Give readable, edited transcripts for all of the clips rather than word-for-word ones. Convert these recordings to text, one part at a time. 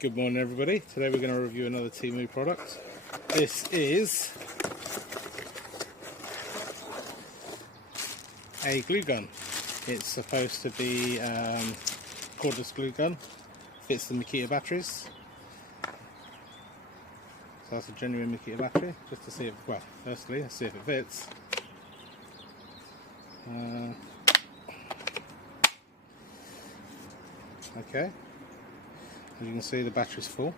Good morning everybody. Today we're going to review another Temu product. This is a glue gun. It's supposed to be cordless glue gun. Fits the Makita batteries. So that's a genuine Makita battery, just to see if, well, firstly, let's see if it fits. Okay, as you can see the battery's full.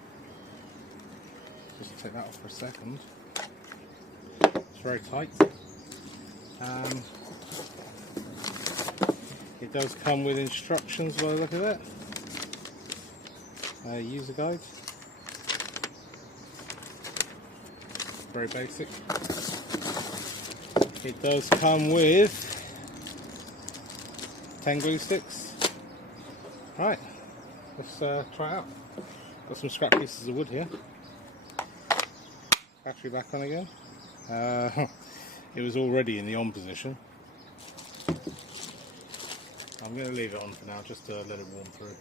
Just take that off for a second. It's very tight. It does come with instructions by the look of it. User guide. Very basic. It does come with 10 glue sticks. Right, let's try it out. Got some scrap pieces of wood here. Battery back on again. It was already in the on position. I'm going to leave it on for now just to let it warm through.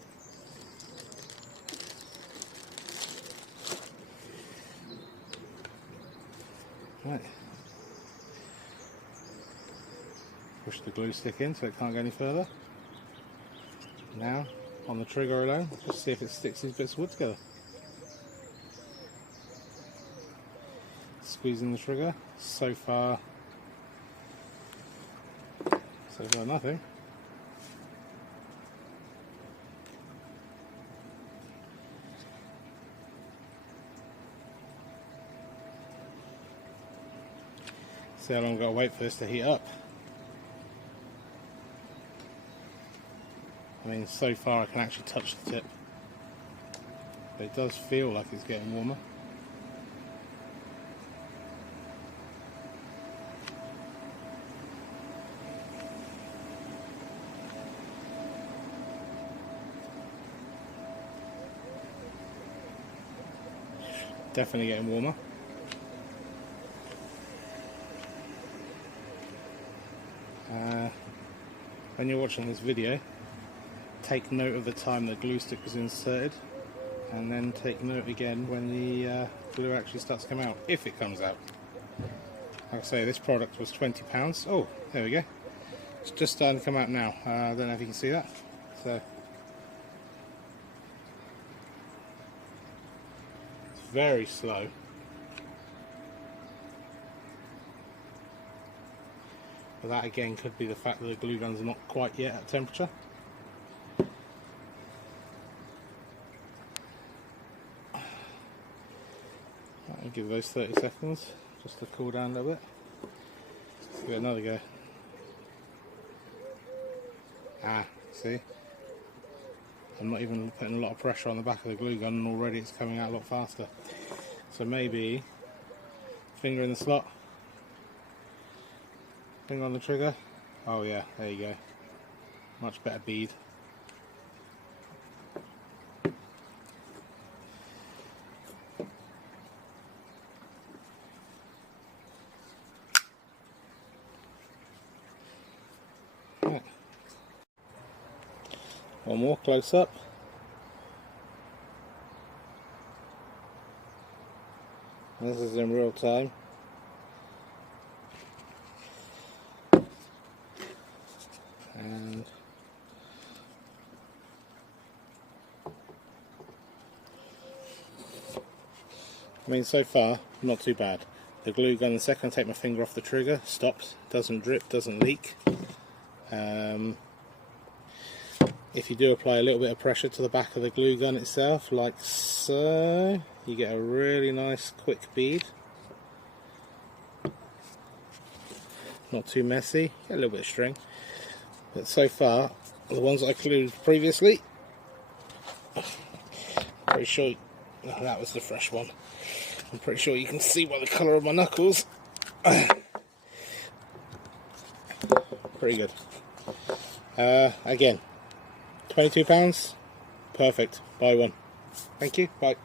Right. Push the glue stick in so it can't go any further. Now, on the trigger alone, just see if it sticks these bits of wood together. Squeezing the trigger. So far nothing. See how long I've got to wait for this to heat up. I mean, so far I can actually touch the tip, but it does feel like it's getting warmer. Definitely getting warmer. When you're watching this video, take note of the time the glue stick was inserted, and then take note again when the glue actually starts to come out, if it comes out. Like I say, this product was £20. Oh, there we go. It's just starting to come out now. I don't know if you can see that. So it's very slow. But that again could be the fact that the glue guns are not quite yet at temperature. I'll give those 30 seconds just to cool down a little bit. Let's give it another go. See? I'm not even putting a lot of pressure on the back of the glue gun and already it's coming out a lot faster. So maybe finger in the slot. Finger on the trigger. Oh yeah, there you go. Much better bead. Right. One more close up. This is in real time. And I mean, so far not too bad. The glue gun, the second I take my finger off the trigger, stops, doesn't drip, doesn't leak. If you do apply a little bit of pressure to the back of the glue gun itself, like so, you get a really nice quick bead. Not too messy, get a little bit of string. But so far, the ones I glued previously, pretty sure that was the fresh one. I'm pretty sure you can see by the colour of my knuckles. Pretty good. Again, £22, perfect. Buy one. Thank you. Bye.